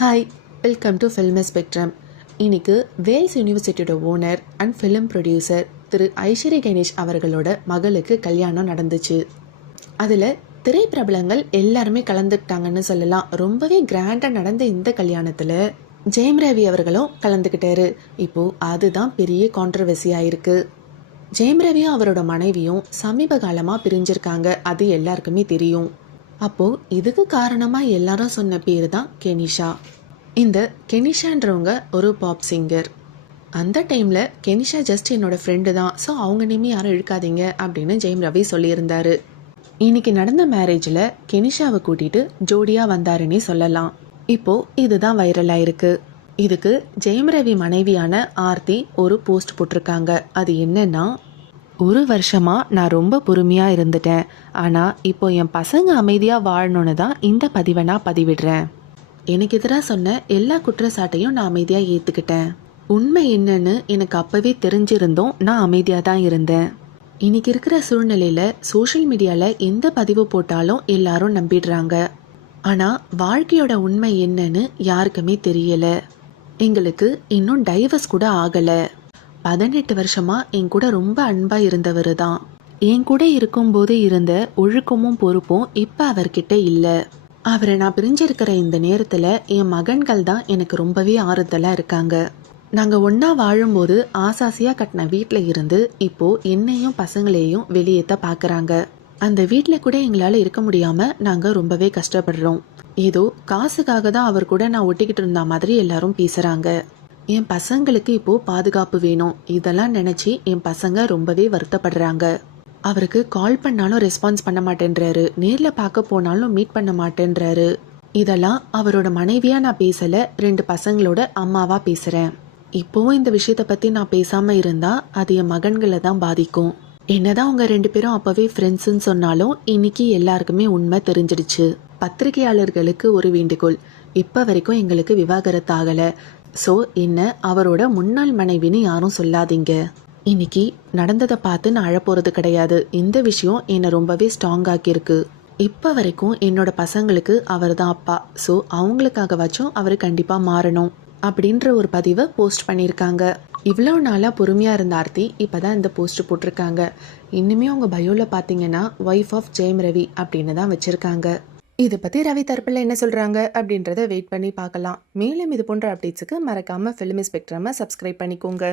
Hi welcome to film spectrum இன்னைக்கு Vels யூனிவர்சிட்டியோட owner and film producer Thiru Aishwari Ganesh அவர்களோட மகளுக்கு கல்யாணம் நடந்துச்சு. அதில் திரைப்பிரபலங்கள் எல்லாருமே கலந்துக்கிட்டாங்கன்னு சொல்லலாம். ரொம்பவே கிராண்டாக நடந்த இந்த கல்யாணத்தில் ஜெயம் ரவி அவர்களும் கலந்துக்கிட்டாரு. இப்போது அதுதான் பெரிய கான்ட்ரவர்சியாக இருக்குது ஜெயம் ரவியும் அவரோட மனைவியும் சமீப காலமாக பிரிஞ்சிருக்காங்க. அது எல்லாருக்குமே தெரியும். அப்போ இதுக்கு காரணமா எல்லாரும் சொன்ன பேர் தான் கெனிஷா. இந்த கெனிஷான்றவங்க ஒரு பாப் சிங்கர் அந்த டைமில் கெனிஷா ஜஸ்ட் என்னோட ஃப்ரெண்டு தான். ஸோ அவங்க நேமே யாரும் இழுக்காதீங்க அப்படின்னு ஜெயம் ரவி சொல்லியிருந்தாரு. இன்னைக்கு நடந்த மேரேஜில் கெனிஷாவை கூட்டிட்டு ஜோடியாக வந்தாருன்னே சொல்லலாம். இப்போது இதுதான் வைரல் ஆயிருக்கு. இதுக்கு ஜெயம் ரவி மனைவியான ஆர்த்தி ஒரு போஸ்ட் போட்டிருக்காங்க. அது என்னன்னா ஒரு வருஷமாக நான் ரொம்ப பொறுமையாக இருந்துட்டேன். ஆனால் இப்போ என் பசங்க அமைதியாக வாழணும்னு தான் இந்த பதிவை நான் பதிவிடுறேன். எனக்கு எதிராக சொன்ன எல்லா குற்றச்சாட்டையும் நான் அமைதியாக ஏற்றுக்கிட்டேன் உண்மை என்னன்னு எனக்கு அப்போவே தெரிஞ்சிருந்தோம் நான் அமைதியாக தான் இருந்தேன். இன்னைக்கு இருக்கிற சூழ்நிலையில் சோஷியல் மீடியாவில் எந்த பதிவு போட்டாலும் எல்லாரும் நம்பிடுறாங்க. ஆனால் வாழ்க்கையோட உண்மை என்னன்னு யாருக்குமே தெரியலை. எங்களுக்கு இன்னும் டைவர்ஸ் கூட ஆகலை. பதினெட்டு வருஷமா என் கூட ரொம்ப அன்பா இருந்தவர் தான். என் கூட இருக்கும்போது இருந்த ஒழுக்கமும் பொறுப்பும் இப்ப அவர்கிட்ட இல்ல. அவரை நான் பிரிஞ்சிருக்கிற இந்த நேரத்துல என் மகன்கள் தான் எனக்கு ரொம்பவே ஆறுதலா இருக்காங்க. நாங்க ஒண்ணா வாழும்போது ஆசாசியா கட்டின வீட்டில் இருந்து இப்போ என்னையும் பசங்களையும் வெளியேத்த பாக்குறாங்க. அந்த வீட்டில் கூட எங்களால இருக்க முடியாம நாங்க ரொம்பவே கஷ்டப்படுறோம். ஏதோ காசுக்காக தான் அவர் கூட நான் ஒட்டிக்கிட்டு இருந்த மாதிரி எல்லாரும் பேசுறாங்க. என் பசங்களுக்கு இப்போ பாதுகாப்பு வேணும். இதெல்லாம் நினச்சி என் பசங்க ரொம்பவே வருத்தப்படுறாங்க. அவருக்கு கால் பண்ணாலும் ரெஸ்பான்ஸ் பண்ண மாட்டேன்றாரு. நேரில் பார்க்க போனாலும் மீட் பண்ண மாட்டேன்றாரு. இதெல்லாம் அவரோட மனைவியா நான் பேசல ரெண்டு பசங்களோட அம்மாவா பேசுறேன். இப்போவும் இந்த விஷயத்த பத்தி நான் பேசாம இருந்தா அது என் மகன்களை தான் பாதிக்கும். என்னதான் அவங்க ரெண்டு பேரும் அப்பவே ஃப்ரெண்ட்ஸ்ன்னு சொன்னாலும் இன்னைக்கு எல்லாருக்குமே உண்மை தெரிஞ்சிடுச்சு. பத்திரிகையாளர்களுக்கு ஒரு வேண்டுகோள். இப்ப வரைக்கும் எங்களுக்கு விவாகரத்து ஆகல. ஸோ என்ன அவரோட முன்னாள் மனைவின்னு யாரும் சொல்லாதீங்க. இன்னைக்கு நடந்ததை பார்த்து நான் அழப்போகிறது கிடையாது. இந்த விஷயம் என்னை ரொம்பவே ஸ்ட்ராங் ஆக்கியிருக்கு. இப்போ வரைக்கும் என்னோட பசங்களுக்கு அவர் தான் அப்பா. ஸோ அவங்களுக்காகவாச்சும் அவர் கண்டிப்பாக மாறணும் அப்படின்ற ஒரு பதிவை போஸ்ட் பண்ணியிருக்காங்க. இவ்வளோ நாளாக பொறுமையாக இருந்த ஆர்த்தி இப்போ தான் இந்த போஸ்ட் போட்டிருக்காங்க. இன்னுமே அவங்க பயோவில் பார்த்தீங்கன்னா ஒய்ஃப் ஆஃப் ஜெயம் ரவி அப்படின்னு தான் வச்சுருக்காங்க. இதை பற்றி ரவி தரப்பில் என்ன சொல்கிறாங்க அப்படின்றத வெயிட் பண்ணி பார்க்கலாம். மேலும் இது போன்ற அப்டேட்ஸுக்கு மறக்காமல் ஃபிலிம் ஸ்பெக்ட்ரமை சப்ஸ்கிரைப் பண்ணிக்கோங்க.